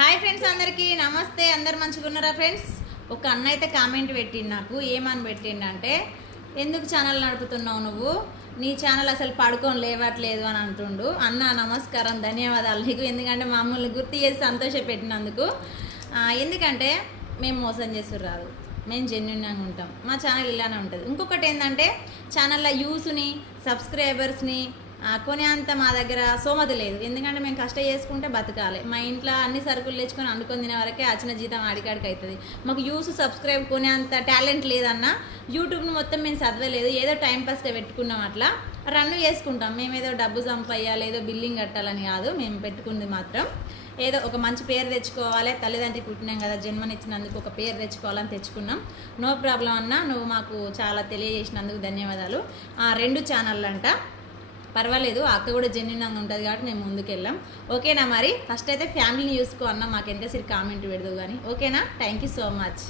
Hi friends, అందరికీ నమస్తే. అందరు మంచిగా ఉన్నారా ఫ్రెండ్స్? ఒక అన్న అయితే కామెంట్ పెట్టిండు నాకు. ఏమని పెట్టిండంటే, ఎందుకు ఛానల్ నడుపుతున్నావు నువ్వు, నీ ఛానల్ అసలు పడుకొని లేవట్లేదు అని అంటుండు. అన్న నమస్కారం, ధన్యవాదాలు నీకు, ఎందుకంటే మమ్మల్ని గుర్తు చేసి సంతోషపెట్టినందుకు. ఎందుకంటే మేము మోసం చేస్తురు రాదు, మేము జెన్యున్గా ఉంటాం. మా ఛానల్ ఇలానే ఉంటుంది. ఇంకొకటి ఏంటంటే, ఛానల్లో యూస్ని, సబ్స్క్రైబర్స్ని కొనే అంత మా దగ్గర సోమతి లేదు. ఎందుకంటే మేము కష్టం చేసుకుంటే బతకాలి. మా ఇంట్లో అన్ని సరుకులు తెచ్చుకొని వండుకొని తినే వరకే వచ్చిన జీతం ఆడికాడికి అవుతుంది. మాకు యూస్ సబ్స్క్రైబ్ కొనే అంత టాలెంట్ లేదన్న. యూట్యూబ్ని మొత్తం మేము చదవలేదు, ఏదో టైంపాస్గా పెట్టుకున్నాం, అట్లా రన్ చేసుకుంటాం. మేము ఏదో డబ్బు సంపాయాలి, ఏదో బిల్లింగ్ కట్టాలని కాదు. మేము పెట్టుకుంది మాత్రం ఏదో ఒక మంచి పేరు తెచ్చుకోవాలి. తల్లిదండ్రి పుట్టినాం కదా, జన్మనిచ్చినందుకు ఒక పేరు తెచ్చుకోవాలని తెచ్చుకున్నాం. నో ప్రాబ్లం అన్న, నువ్వు మాకు చాలా తెలియజేసినందుకు ధన్యవాదాలు. 2 ఛానళ్ళు అంట, పర్వాలేదు. అక్క కూడా జెన్యున్గా ఉంటుంది కాబట్టి మేము ముందుకెళ్ళాం. ఓకేనా? మరి ఫస్ట్ అయితే ఫ్యామిలీని చూసుకో అన్న, మాకు ఎంతసేపు కామెంట్ పెడదు కానీ. ఓకేనా? Thank you so much.